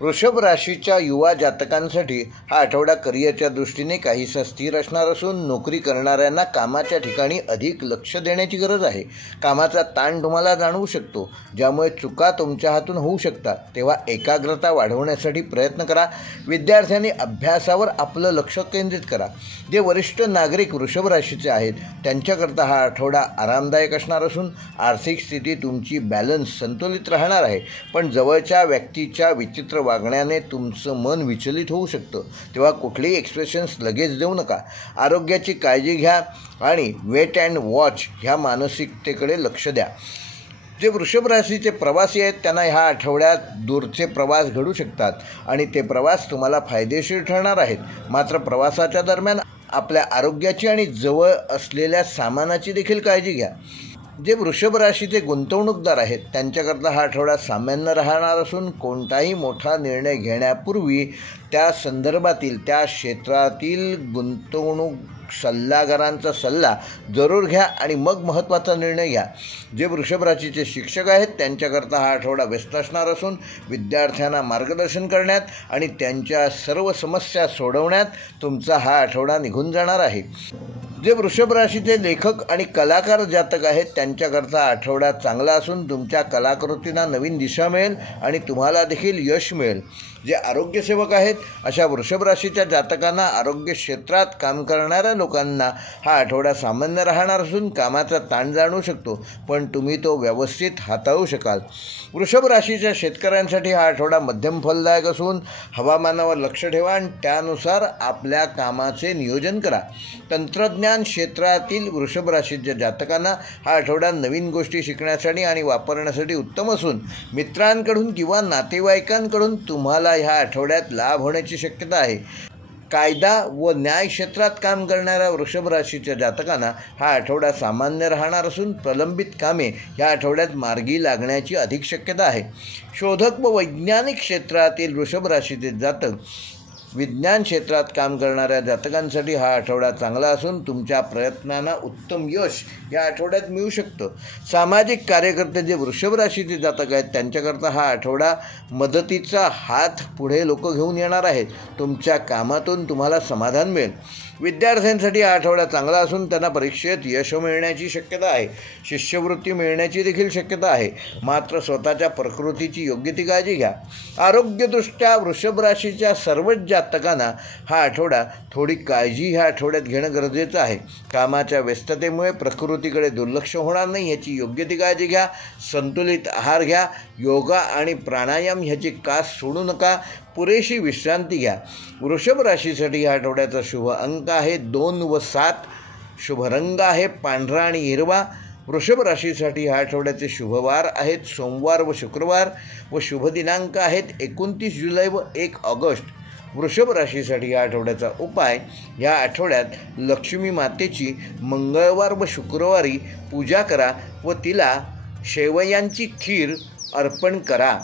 वृषभ राशीच्या युवा जातकांसाठी हा आठवडा करिअरच्या दृष्टीने काहीसा स्थिर असणार असून नोकरी करणाऱ्यांना कामाच्या ठिकाणी अधिक लक्ष देण्याची गरज आहे. कामाचा ताण तुम्हाला जाणवू शकतो, ज्यामुळे चुका तुमच्या हातून होऊ शकतात. तेव्हा एकाग्रता वाढवण्यासाठी प्रयत्न करा. विद्यार्थ्यांनी अभ्यासावर आपलं लक्ष केंद्रित करा. जे वरिष्ठ नागरिक वृषभ राशीचे आहेत त्यांच्याकरता हा आठवडा आरामदायक असणार असून आर्थिक स्थिती तुमची बॅलन्स संतुलित राहणार आहे. पण जवळच्या व्यक्तीच्या विचित्र वागण्याने तुमचं मन विचलित होऊ शकतं. तेव्हा कुठलेही एक्सप्रेशन्स लगेच देऊ नका. आरोग्याची काळजी घ्या आणि वेट अँड वॉच ह्या मानसिकतेकडे लक्ष द्या. जे वृषभ राशीचे प्रवासी आहेत त्यांना ह्या आठवड्यात दूरचे प्रवास घडू शकतात आणि ते प्रवास तुम्हाला फायदेशीर ठरणार आहेत. मात्र प्रवासाच्या दरम्यान आपल्या आरोग्याची आणि जवळ असलेल्या सामानाची देखील काळजी घ्या. जे वृषभ राशीचे गुंतवणूकदार आहेत त्यांच्याकरता हा आठवडा सामान्य राहणार असून कोणताही मोठा निर्णय घेण्यापूर्वी त्या संदर्भातील त्या क्षेत्रातील गुंतवणूक सल्लागारांचा सल्ला जरूर घ्या आणि मग महत्त्वाचा निर्णय घ्या. जे वृषभ राशीचे शिक्षक आहेत त्यांच्याकरता हा आठवडा व्यस्त असणार असून विद्यार्थ्यांना मार्गदर्शन करण्यात आणि त्यांच्या सर्व समस्या सोडवण्यात तुमचा हा आठवडा निघून जाणार आहे. जे वृषभ राशीचे लेखक आणि कलाकार जातक आहेत त्यांच्याकरता आठवडा चांगला असून तुमच्या कलाकृतींना नवीन दिशा मिळेल आणि तुम्हाला देखील यश मिळेल. जे आरोग्यसेवक आहेत अशा वृषभ राशीच्या जातकांना आरोग्य क्षेत्रात काम करणाऱ्या लोकांना हा आठवडा सामान्य राहणार असून कामाचा ताण जाणवू शकतो, पण तुम्ही तो व्यवस्थित हाताळू शकाल. वृषभ राशीच्या शेतकऱ्यांसाठी हा आठवडा मध्यम फलदायक असून हवामानावर लक्ष ठेवा आणि त्यानुसार आपल्या कामाचे नियोजन करा. तंत्रज्ञान क्षेत्रातील वृषभ राशीच्या जातकांना हा आठवडा नवीन गोष्टी शिकण्यासाठी आणि वापरण्यासाठी उत्तम असून मित्रांकडून किंवा नातेवाईकांकडून तुम्हाला ह्या आठवड्यात लाभ होण्याची शक्यता आहे. कायदा व न्याय क्षेत्रात काम करणाऱ्या वृषभ राशीच्या जातकांना हा आठवडा सामान्य राहणार असून प्रलंबित कामे ह्या आठवड्यात मार्गी लागण्याची अधिक शक्यता आहे. शोधक व वैज्ञानिक क्षेत्रातील वृषभ राशीचे जातक विज्ञान क्षेत्रात काम करणाऱ्या जातकांसाठी हा आठवडा चांगला असून तुमच्या प्रयत्नांना उत्तम यश या आठवड्यात मिळू शकतं. सामाजिक कार्यकर्ते जे वृषभ राशीचे जातक आहेत त्यांच्याकरता हा आठवडा मदतीचा हात पुढे लोक घेऊन येणार आहेत. तुमच्या कामातून तुम्हाला समाधान मिळेल. विद्यार्थ्यांसाठी हा आठवडा चांगला असून त्यांना परीक्षेत यश मिळण्याची शक्यता आहे. शिष्यवृत्ती मिळण्याची देखील शक्यता आहे. मात्र स्वतःच्या प्रकृतीची योग्य ती काळजी घ्या. आरोग्यदृष्ट्या वृषभ राशीच्या सर्वच जातकांना हा आठवडा थोडी काळजी ह्या आठवड्यात घेणं गरजेचं आहे. कामाच्या व्यस्ततेमुळे प्रकृतीकडे दुर्लक्ष होणार नाही ह्याची योग्य ती काळजी घ्या. संतुलित आहार घ्या. योगा आणि प्राणायाम ह्याची कास सोडू नका. पुरेशी विश्रांती घ्या. वृषभ राशीसाठी या आठवड्याचा शुभ अंक आहे 2 व 7. शुभ रंग आहे पांढरा आणि हिरवा. वृषभ राशीसाठी ह्या आठवड्याचे शुभवार आहेत सोमवार व शुक्रवार व शुभ दिनांक आहेत 29 जुलै व 1 ऑगस्ट. वृषभ राशीसाठी या आठवड्याचा उपाय या आठवड्यात लक्ष्मी मातेची मंगळवार व शुक्रवारी पूजा करा व तिला शेवयांची खीर अर्पण करा.